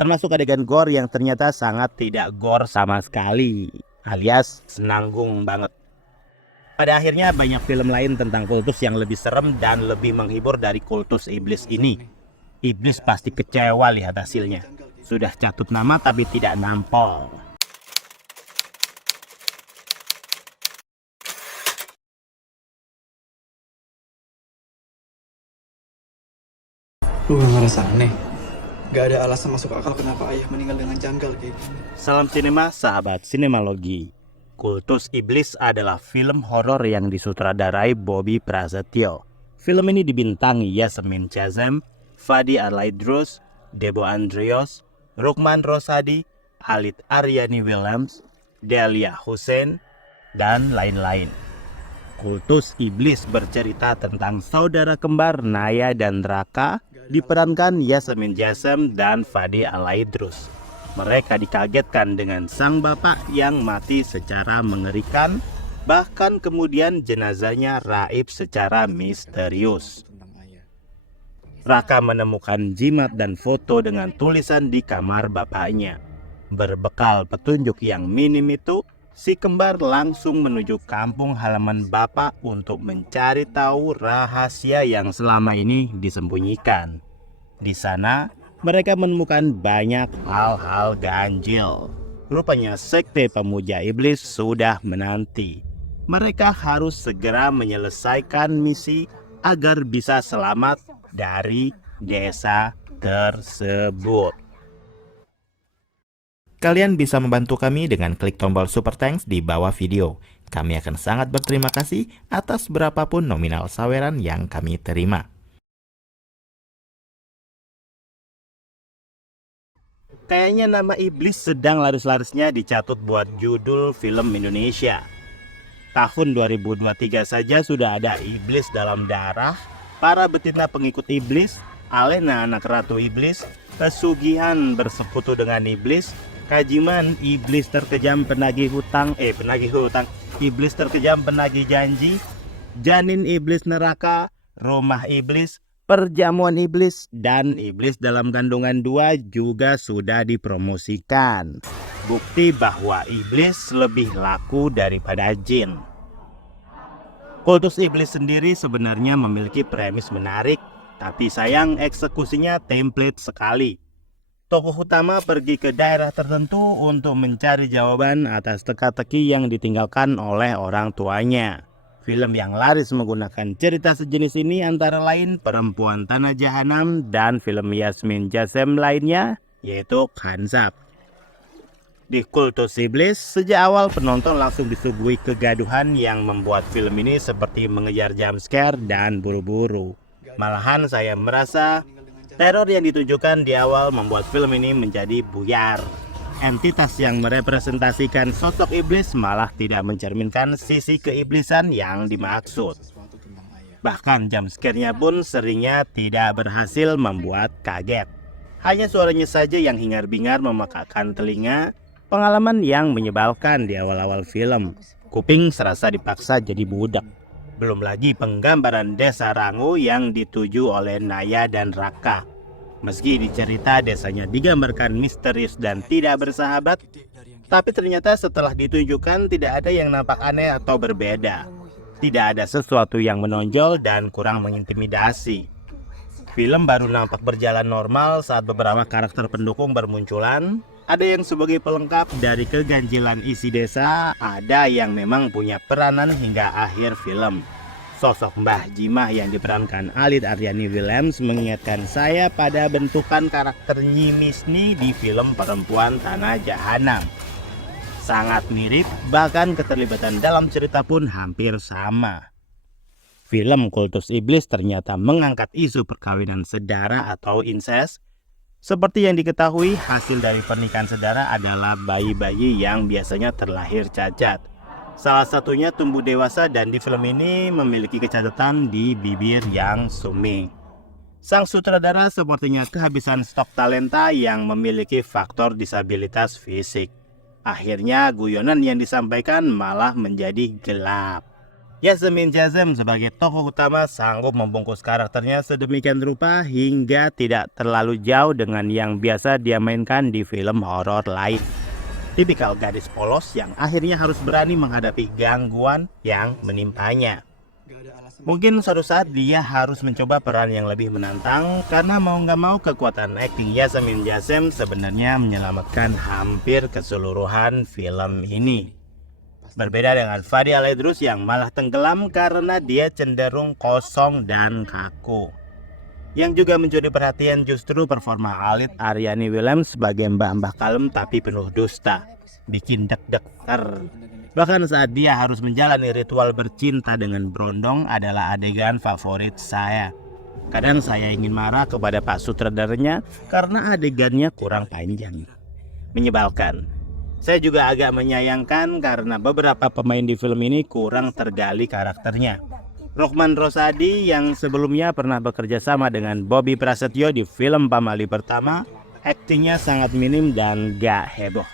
termasuk adegan gore yang ternyata sangat tidak gore sama sekali, alias senanggung banget. Pada akhirnya banyak film lain tentang kultus yang lebih serem dan lebih menghibur dari kultus iblis ini. Iblis pasti kecewa lihat hasilnya. Sudah catut nama tapi tidak nampol. Lu gak ngerasa aneh? Gak ada alasan masuk akal kenapa ayah meninggal dengan janggal kayak gini. Salam sinema, sahabat sinemalogi. Kultus Iblis adalah film horor yang disutradarai Bobby Prasetyo. Film ini dibintangi Yasmin Chazem, Fadi Alaidrus, Debo Andrios, Rukman Rosadi, Alit Aryani Williams, Delia Hussein, dan lain-lain. Kultus Iblis bercerita tentang saudara kembar Naya dan Raka, diperankan Yasmin Chazem dan Fadi Alaidrus. Mereka dikagetkan dengan sang bapak yang mati secara mengerikan, bahkan kemudian jenazahnya raib secara misterius. Raka menemukan jimat dan foto dengan tulisan di kamar bapaknya. Berbekal petunjuk yang minim itu, si kembar langsung menuju kampung halaman bapak untuk mencari tahu rahasia yang selama ini disembunyikan. Di sana, mereka menemukan banyak hal-hal ganjil. Rupanya sekte pemuja iblis sudah menanti. Mereka harus segera menyelesaikan misi agar bisa selamat dari desa tersebut. Kalian bisa membantu kami dengan klik tombol Super Thanks di bawah video. Kami akan sangat berterima kasih atas berapapun nominal saweran yang kami terima. Kayaknya nama iblis sedang laris-larisnya dicatut buat judul film Indonesia. Tahun 2023 saja sudah ada iblis dalam darah, para betina pengikut iblis, Alena anak ratu iblis, pesugihan bersekutu dengan iblis, Kajiman iblis terkejam penagih hutang, iblis terkejam penagih janji, janin iblis neraka, rumah iblis, perjamuan iblis, dan iblis dalam kandungan 2 juga sudah dipromosikan. Bukti bahwa iblis lebih laku daripada jin. Kultus iblis sendiri sebenarnya memiliki premis menarik, tapi sayang eksekusinya template sekali. Tokoh utama pergi ke daerah tertentu untuk mencari jawaban atas teka-teki yang ditinggalkan oleh orang tuanya. Film yang laris menggunakan cerita sejenis ini antara lain Perempuan Tanah Jahanam dan film Yasmin Chazem lainnya, yaitu Khanzab. Di Kultus Iblis, sejak awal penonton langsung disuguhi kegaduhan yang membuat film ini seperti mengejar jumpscare dan buru-buru. Malahan saya merasa teror yang ditunjukkan di awal membuat film ini menjadi buyar. Entitas yang merepresentasikan sosok iblis malah tidak mencerminkan sisi keiblisan yang dimaksud. Bahkan jumpscare-nya pun seringnya tidak berhasil membuat kaget. Hanya suaranya saja yang hingar-bingar memekakkan telinga, pengalaman yang menyebalkan di awal-awal film. Kuping serasa dipaksa jadi budak. Belum lagi penggambaran desa Rangu yang dituju oleh Naya dan Raka. Meski dicerita desanya digambarkan misterius dan tidak bersahabat, tapi ternyata setelah ditunjukkan tidak ada yang nampak aneh atau berbeda. Tidak ada sesuatu yang menonjol dan kurang mengintimidasi. Film baru nampak berjalan normal saat beberapa karakter pendukung bermunculan. Ada yang sebagai pelengkap dari keganjilan isi desa, ada yang memang punya peranan hingga akhir film. Sosok Mbah Jimah yang diperankan Alit Aryani Williams mengingatkan saya pada bentukan karakter Nyi Misni di film Perempuan Tanah Jahanam. Sangat mirip, bahkan keterlibatan dalam cerita pun hampir sama. Film Kultus Iblis ternyata mengangkat isu perkawinan sedara atau incest. Seperti yang diketahui, hasil dari pernikahan sedara adalah bayi-bayi yang biasanya terlahir cacat. Salah satunya tumbuh dewasa dan di film ini memiliki kecacatan di bibir yang sumi. Sang sutradara sepertinya kehabisan stok talenta yang memiliki faktor disabilitas fisik. Akhirnya guyonan yang disampaikan malah menjadi gelap. Yasemin Jazem sebagai tokoh utama sanggup membungkus karakternya sedemikian rupa hingga tidak terlalu jauh dengan yang biasa dia mainkan di film horor lain. Tipikal gadis polos yang akhirnya harus berani menghadapi gangguan yang menimpanya. Mungkin suatu saat dia harus mencoba peran yang lebih menantang karena mau nggak mau kekuatan akting Yasemin Jazem sebenarnya menyelamatkan hampir keseluruhan film ini. Berbeda dengan Fadi Al-Idrus yang malah tenggelam karena dia cenderung kosong dan kaku. Yang juga mencuri perhatian justru performa Alit Aryani Williams sebagai mbah-mbah kalem tapi penuh dusta. Bikin deg-deg Bahkan saat dia harus menjalani ritual bercinta dengan Brondong adalah adegan favorit saya. Kadang saya ingin marah kepada Pak sutradaranya karena adegannya kurang panjang. Menyebalkan. Saya juga agak menyayangkan karena beberapa pemain di film ini kurang tergali karakternya. Rukman Rosadi yang sebelumnya pernah bekerja sama dengan Bobby Prasetyo di film Pamali pertama, aktingnya sangat minim dan gak heboh.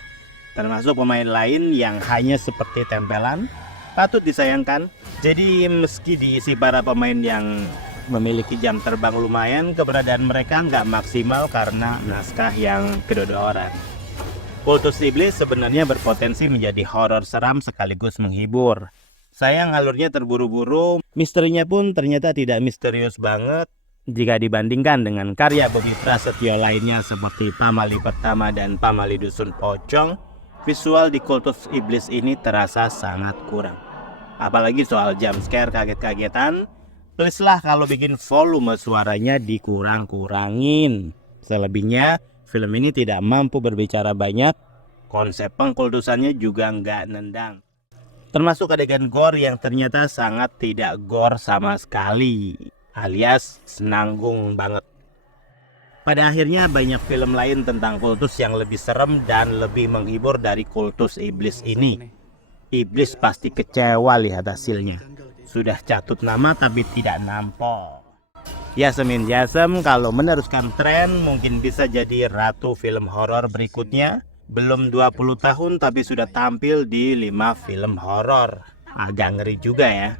Termasuk pemain lain yang hanya seperti tempelan, patut disayangkan. Jadi meski diisi para pemain yang memiliki jam terbang lumayan, keberadaan mereka nggak maksimal karena naskah yang kedodoran. Kultus Iblis sebenarnya berpotensi menjadi horor seram sekaligus menghibur. Sayang alurnya terburu-buru, misterinya pun ternyata tidak misterius banget jika dibandingkan dengan karya Bobby Prasetyo lainnya seperti Pamali pertama dan Pamali Dusun Pocong. Visual di Kultus Iblis ini terasa sangat kurang. Apalagi soal jump scare kaget-kagetan, please lah kalau bikin volume suaranya dikurang-kurangin. Selebihnya, film ini tidak mampu berbicara banyak, konsep pengkultusannya juga nggak nendang. Termasuk adegan gore yang ternyata sangat tidak gore sama sekali, alias senanggung banget. Pada akhirnya banyak film lain tentang kultus yang lebih serem dan lebih menghibur dari Kultus Iblis ini. Iblis pasti kecewa lihat hasilnya. Sudah catut nama tapi tidak nampol. Yasemin Jazem kalau meneruskan tren mungkin bisa jadi ratu film horor berikutnya. Belum 20 tahun tapi sudah tampil di 5 film horor. Agak ngeri juga ya.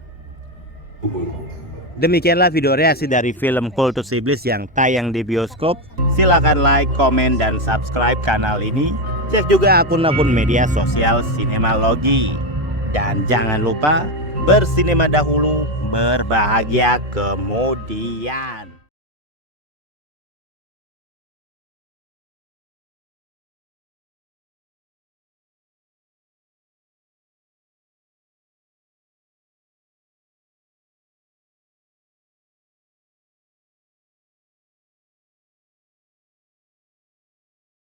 Demikianlah video reaksi dari film Kultus Iblis yang tayang di bioskop. Silahkan like, komen, dan subscribe kanal ini. Cek juga akun-akun media sosial Sinemalogi. Dan jangan lupa bersinema dahulu, berbahagia kemudian.